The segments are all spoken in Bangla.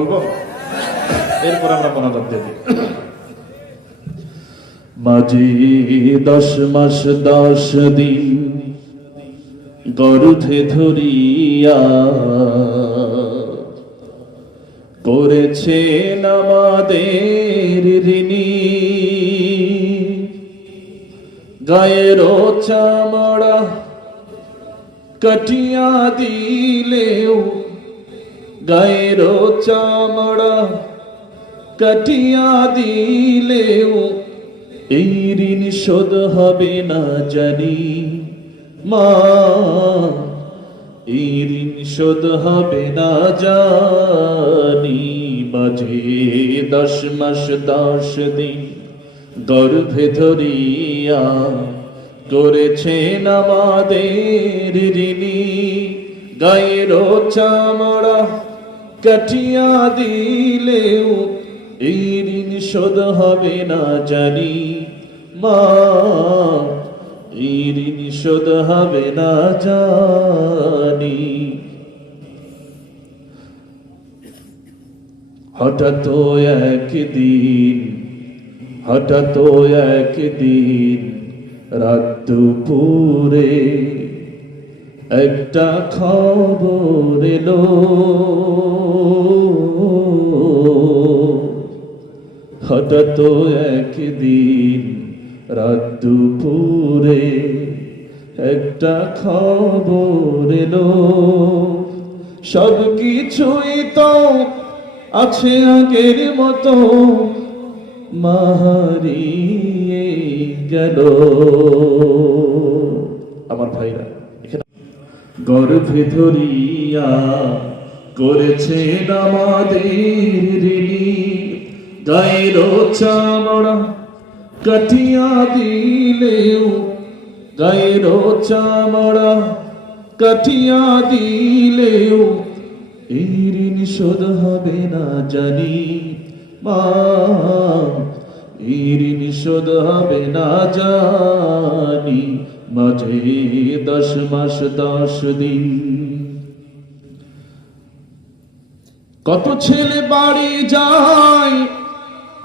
বলবো, এরপর আমরা মনোযোগ দিয়ে দিই। মাঝে 10 মাস 10 দিন গর্ভে ধরিয়া করেছেন আমাদের ঋণী, গায়ের চামড়া কাটিয়া দিলেও, গায়ের চামড়া কাটিয়া দিলেও এই ঋণ শোধ হবে না জানি মা, এই ঋণ শোধ হবে না জানি। মাঝে 10 মাস 10 দিন গর্ভে ধরিয়া করেছেন আমাদের ঋণী, গায়ের চামড়া কাটিয়া দিলেও এই ঋণ শোধ হবে না জানি মা, এই ঋণ শোধ হবে না জানি। হঠাৎ একদিন, হঠাৎ একদিন রাত দুপুরে একটা খবর এলো, হঠাৎ একদিন রাত দুপুরে একটা খবর এলো, সব কিছুই তো আছে আগের মতো, মা হারিয়ে গেল। আমার ভাইরা, গর্ভে ধরিয়া করেছেন আমাদের ঋণী, গায়ের চামড়া কাটিয়া দিলেও, গায়ের চামড়া কাটিয়া দিলেও এই ঋণ শোধ হবে না জানি মা, এই ঋণ শোধ হবে না জানি। মাঝে 10 মাস 10 দিন কত ছেলে বাড়ি যায়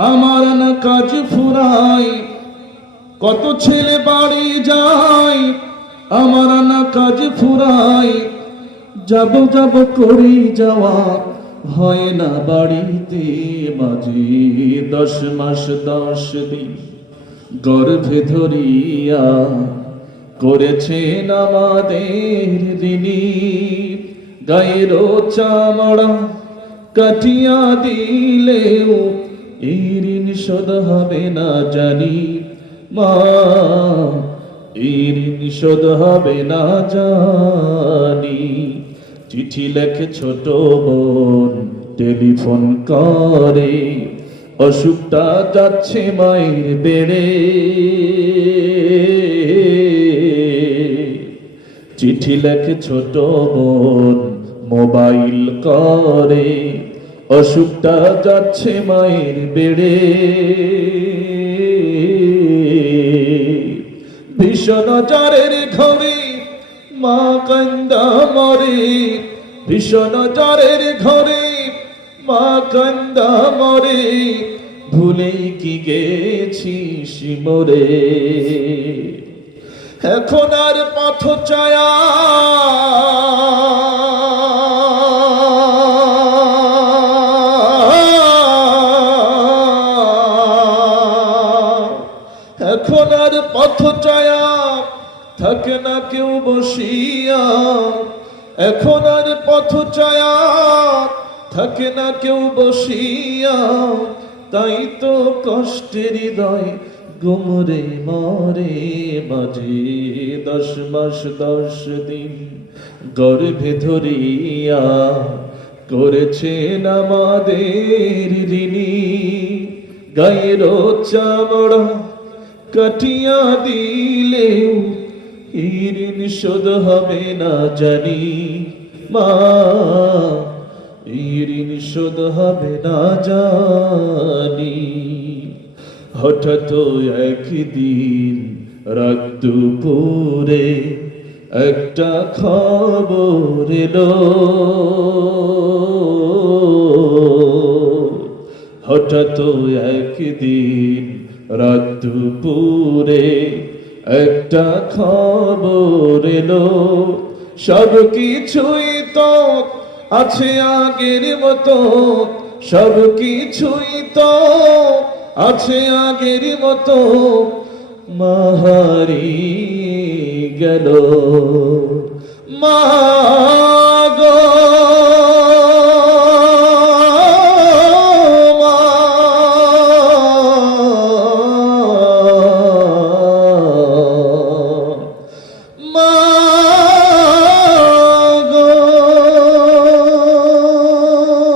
আমার না কাজ ফুরায়, কত ছেলে বাড়ি যায় আমার না কাজ ফুরায়, যাব যাব করি যাওয়া হয় না বাড়িতে। মাঝে 10 মাস 10 দিন গর্ভে ধরিয়া করেছেন আমাদের ঋণী, গায়ের চামড়া কাটিয়া দিলেও এই ঋণ শোধ হবে না জানি মা, এই ঋণ শোধ হবে না জানি। চিঠি লেখে ছোট বোন টেলিফোন করে, অসুখটা যাচ্ছে মায়ের বেড়ে, চিঠি লেখে ছোট বোন মোবাইল করে, অসুখটা যাচ্ছে মায়ের বেড়ে। ভীষণ জ্বরের ঘরে মা কান্দা মরে, ভীষণ জ্বরের ঘরে মা কান্দা মরে, ভুলেই কি গেছিস মোরে। এখন আর পথ চায়া এখন আর পথ চায়া থাকে না কেউ বসিয়া, এখন আর পথ চায়া থাকে না কেউ বসিয়া, তাই তো কষ্টের হৃদয় গুমরে মরে। মাঝে 10 মাস 10 দিন গর্ভে ধরিয়া করেছেন আমাদের ঋণী, গায়ের চামড়া কাটিয়া দিলেও এই ঋণ শোধ হবে না জানি মা, এই ঋণ শোধ হবে না জানি। হঠাৎ একদিন রাত দুপুরে একটা খবর এলো, হঠাৎ একদিন রাত দুপুরে একটা খবর এলো, সব কিছুই তো আছে আগের মতো, সব কিছুই তো আছে আগের মতো, মা হারিয়ে গেল, মা